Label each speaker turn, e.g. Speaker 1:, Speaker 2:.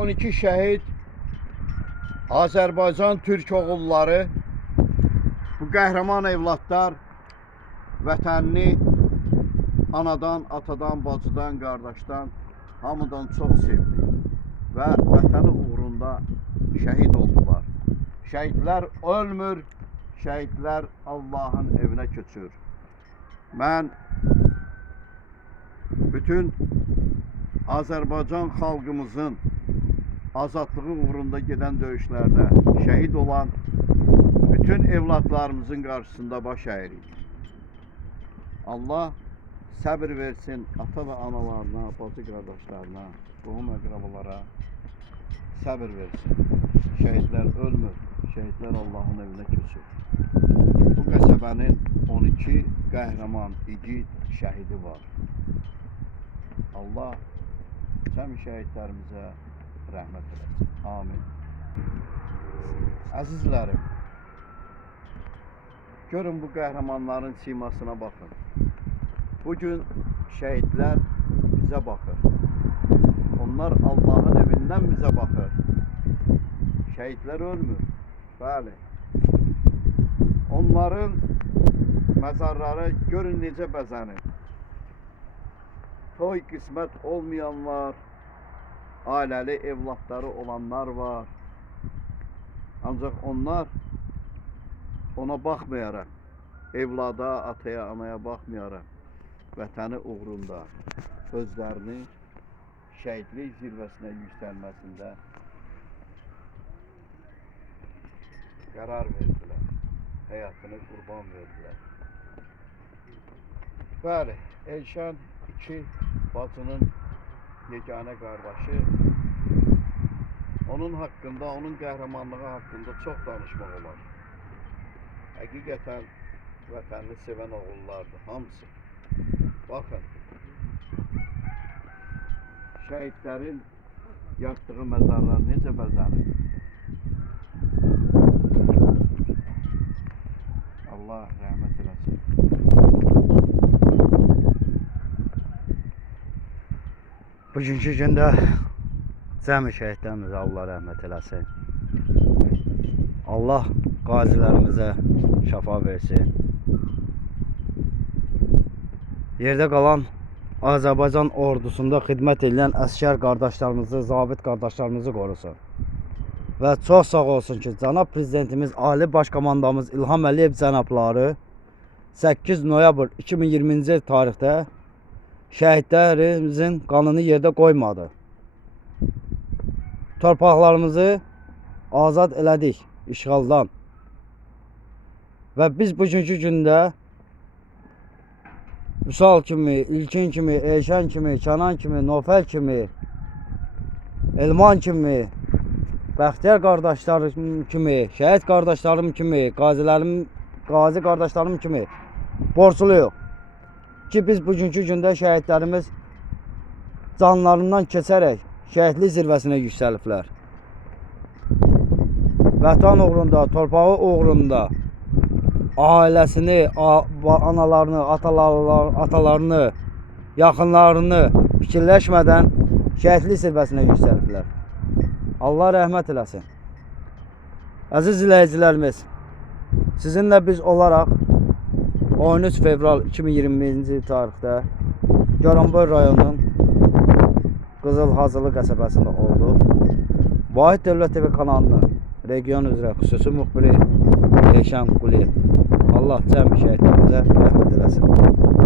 Speaker 1: 12 şəhid Azərbaycan türk oğulları bu qəhrəman evlatlar vətənini anadan, atadan, bacıdan, qardaşdan hamıdan çox sevdi və vətəni uğrunda şəhid oldular. Şəhidlər ölmür, şəhidlər Allahın evinə köçür. Mən bütün Azərbaycan xalqımızın azadlığı uğrunda gedən döyüşlərdə şəhid olan bütün evlatlarımızın qarşısında baş əyirik. Allah səbir versin ata və analarına, bacı qardaşlarına, qohum əqrabalara səbir versin. Şəhidlər ölmür, şəhidlər Allahın evinə köçür. Bu qəsəbənin 12 qəhrəman, igid şəhidi var. Allah cəm şəhidlərimizə rəhmət eləsin. Amin. Əzizlərim, görün bu qəhrəmanların simasına baxın. Bugün şəhidlər bizə baxır. Onlar Allahın evindən bizə baxır. Şəhidlər ölmür. Bəli. Onların məzarları görün necə bəzənir. Toy qismət olmayan var. Ailəli evlatları olanlar var. Ancaq onlar ona baxmayaraq, evlada, ataya, anaya baxmayaraq vətəni uğrunda özlərini şəhidlik zirvəsinə yüksəlməsində qərar verdilər. Həyatını qurban verdilər. Bəli, Elşan iki bacının yeganə qardaşı onun haqqında, onun qəhrəmanlığı haqqında çox danışmaq olar. Həqiqətən vətənini sevən oğullardır hamısı. Baxın. Şəhidlərin yatdığı məzarlar necə bəzənir? Allah rəhmət eləsin.
Speaker 2: Bugünkü gündə cəmi şəhidlərimizə Allah rəhmət eləsin. Allah qazilərimizə şəfa versin. Yerdə qalan Azərbaycan ordusunda xidmət edən əsgər qardaşlarımızı, zabit qardaşlarımızı qorusun. Və çox sağ olsun ki, cənab prezidentimiz, Ali Baş Komandamız İlham Əliyev cənabları 8 noyabr 2020-ci il tarixdə şəhidlərimizin qanını yerdə qoymadı. Torpaqlarımızı azad elədik işğaldan. Və biz bugünkü gündə Vüsal kimi, İlkin kimi, Eşən kimi, Kənan kimi, Nofəl kimi, Elman kimi, Bəxtiyar qardaşlarım kimi, şəhid qardaşlarım kimi, qazilərim, qazi qardaşlarım kimi borcluyuq ki biz bugünkü gündə şəhidlərimiz canlarından keçərək şəhidlik zirvəsinə yüksəliblər. Vətən uğrunda, torpağı uğrunda ailəsini, analarını, atalar, atalarını, yaxınlarını fikirləşmədən şəhidlik zirvəsinə yüksəliblər. Allah rəhmət eləsin. Əziz izləyicilərimiz, sizinlə biz olaraq 13 fevral 2021-ci tarixdə Goranboy rayonunun Qızıl Hazırlı qəsəbəsində olduq. Vahid Dövlət TV kanalının region üzrə xüsusi müxbiri Eşən Quliyev. Allah cəmi şəhidlərimizə rəhmət eləsin.